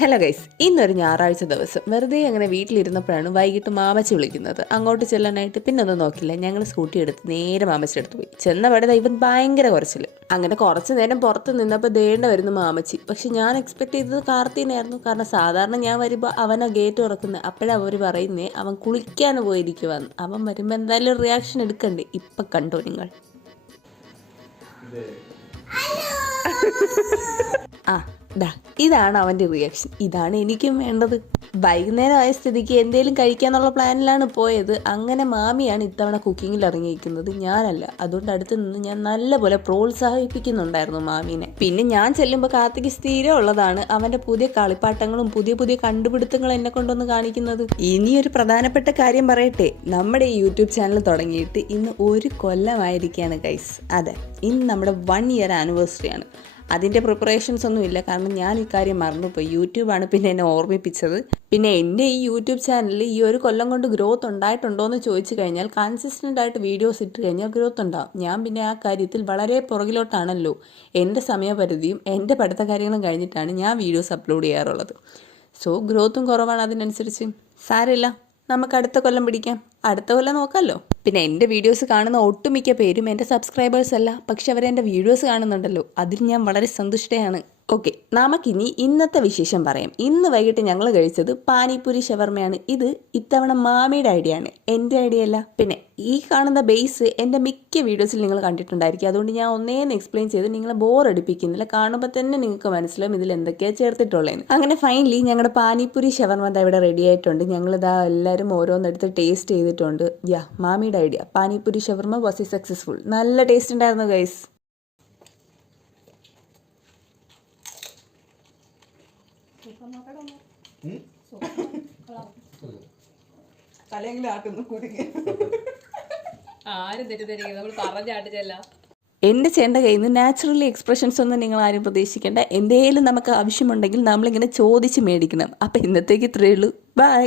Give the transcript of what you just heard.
Hello guys, ഇന്നൊരു ഞായറാഴ്ച ദിവസം വെറുതെ അങ്ങനെ വീട്ടിലിരുന്നപ്പോഴാണ് വൈകിട്ട് മാമച്ചി വിളിക്കുന്നത്. അങ്ങോട്ട് ചെല്ലാനായിട്ട് പിന്നെ ഒന്നും നോക്കില്ല, ഞങ്ങൾ സ്കൂട്ടി എടുത്ത് നേരെ മാമച്ചി എടുത്ത് പോയി. ചെന്നവിടെ ഇവൻ ഭയങ്കര കുറച്ചില്. അങ്ങനെ കുറച്ചു നേരം പുറത്ത് നിന്നപ്പോൾ ദേണ്ട വരുന്നു മാമച്ചി. പക്ഷെ ഞാൻ എക്സ്പെക്ട് ചെയ്തത് കാർത്തീനായിരുന്നു. കാരണം സാധാരണ ഞാൻ വരുമ്പോൾ അവനെ ഗേറ്റ് തുറക്കുന്നത്, അപ്പോഴവർ പറയുന്നേ അവൻ കുളിക്കാൻ പോയിരിക്കുവാന്ന്. അവൻ വരുമ്പോൾ എന്തായാലും റിയാക്ഷൻ എടുക്കണ്ടേ. ഇപ്പം കണ്ടോ നിങ്ങൾ. ആ ദാ ഇതാണ് അവൻ്റെ റിയാക്ഷൻ. ഇതാണ് എനിക്കും വേണ്ടത്. വൈകുന്നേരമായ സ്ഥിതിക്ക് എന്തേലും കഴിക്കാന്നുള്ള പ്ലാനിലാണ് പോയത്. അങ്ങനെ മാമിയാണ് ഇത്തവണ കുക്കിങ്ങിൽ ഇറങ്ങിയിരിക്കുന്നത്, ഞാനല്ല. അതുകൊണ്ട് അടുത്ത് നിന്ന് ഞാൻ നല്ലപോലെ പ്രോത്സാഹിപ്പിക്കുന്നുണ്ടായിരുന്നു മാമീനെ. പിന്നെ ഞാൻ ചെല്ലുമ്പോൾ കാർത്തിക് സ്ഥിരം ഉള്ളതാണ് അവൻ്റെ പുതിയ കളിപ്പാട്ടങ്ങളും പുതിയ പുതിയ കണ്ടുപിടുത്തങ്ങളും എന്നെ കൊണ്ടൊന്ന് കാണിക്കുന്നത്. ഇനിയൊരു പ്രധാനപ്പെട്ട കാര്യം പറയട്ടെ, നമ്മുടെ ഈ യൂട്യൂബ് ചാനൽ തുടങ്ങിയിട്ട് ഇന്ന് 1 കൊല്ലമായിരിക്കുകയാണ് ഗൈസ്. അതെ, ഇന്ന് നമ്മുടെ 1 ഇയർ ആനിവേഴ്സറി ആണ്. അതിൻ്റെ പ്രിപ്പറേഷൻസ് ഒന്നും ഇല്ല, കാരണം ഞാൻ ഇക്കാര്യം മറന്നുപോയി. യൂട്യൂബാണ് പിന്നെ എന്നെ ഓർമ്മിപ്പിച്ചത്. പിന്നെ എൻ്റെ ഈ യൂട്യൂബ് ചാനലിൽ ഈ 1 കൊല്ലം കൊണ്ട് ഗ്രോത്ത് ഉണ്ടായിട്ടുണ്ടോ എന്ന് ചോദിച്ചു കഴിഞ്ഞാൽ, കൺസിസ്റ്റൻ്റ് ആയിട്ട് വീഡിയോസ് ഇട്ട് കഴിഞ്ഞാൽ ഗ്രോത്ത് ഉണ്ടാവും. ഞാൻ പിന്നെ ആ കാര്യത്തിൽ വളരെ പുറകിലോട്ടാണല്ലോ. എൻ്റെ സമയപരിധിയും എൻ്റെ പഠിത്ത കാര്യങ്ങളും കഴിഞ്ഞിട്ടാണ് ഞാൻ വീഡിയോസ് അപ്ലോഡ് ചെയ്യാറുള്ളത്. സോ ഗ്രോത്തും കുറവാണ്. അതിനനുസരിച്ച് സാരമില്ല, നമുക്ക് അടുത്ത കൊല്ലം പിടിക്കാം. അടുത്ത കൊല്ലം നോക്കാമല്ലോ. പിന്നെ എൻ്റെ വീഡിയോസ് കാണുന്ന ഒട്ടുമിക്ക പേരും എൻ്റെ സബ്സ്ക്രൈബേഴ്സ് അല്ല, പക്ഷെ അവരെൻ്റെ വീഡിയോസ് കാണുന്നുണ്ടല്ലോ, അതിൽ ഞാൻ വളരെ സന്തുഷ്ടയാണ്. ഓക്കെ, നമുക്കിനി ഇന്നത്തെ വിശേഷം പറയാം. ഇന്ന് വൈകിട്ട് ഞങ്ങൾ കഴിച്ചത് പാനിപ്പൂരി ഷവർമയാണ്. ഇത് ഇത്തവണ മാമിയുടെ ഐഡിയ ആണ്, എൻ്റെ ഐഡിയ അല്ല. പിന്നെ ഈ കാണുന്ന ബേസ് എൻ്റെ മിക്ക വീഡിയോസിൽ നിങ്ങൾ കണ്ടിട്ടുണ്ടായിരിക്കും. അതുകൊണ്ട് ഞാൻ ഒന്നേന്ന് എക്സ്പ്ലെയിൻ ചെയ്ത് നിങ്ങളെ ബോർ അടിപ്പിക്കുന്നില്ല. കാണുമ്പോൾ തന്നെ നിങ്ങൾക്ക് മനസ്സിലാവും ഇതിൽ എന്തൊക്കെയാണ് ചേർത്തിട്ടുള്ളതെന്ന്. അങ്ങനെ ഫൈനലി ഞങ്ങളുടെ പാനിപ്പൂരി ഷവർമ ഇവിടെ റെഡി ആയിട്ടുണ്ട്. ഞങ്ങളിതാ എല്ലാവരും ഓരോന്നെടുത്ത് ടേസ്റ്റ് ചെയ്തിട്ടുണ്ട്. മാമിയുടെ idea panipuri shawarma was successful. നല്ല ടേസ്റ്റ് ഉണ്ടായിരുന്നു ഗൈസ്. എൻ്റെ ചേട്ടൻ്റെ കയ്യിൽ നിന്ന് നാച്ചുറലി എക്സ്പ്രഷൻസ് ഒന്നും നിങ്ങൾ ആരും പ്രതീക്ഷിക്കേണ്ട. എന്തേലും നമുക്ക് ആവശ്യമുണ്ടെങ്കിൽ നമ്മളിങ്ങനെ ചോദിച്ച് മേടിക്കണം. അപ്പം ഇന്നത്തേക്ക് ഇത്രയേ ഉള്ളൂ. ബൈ.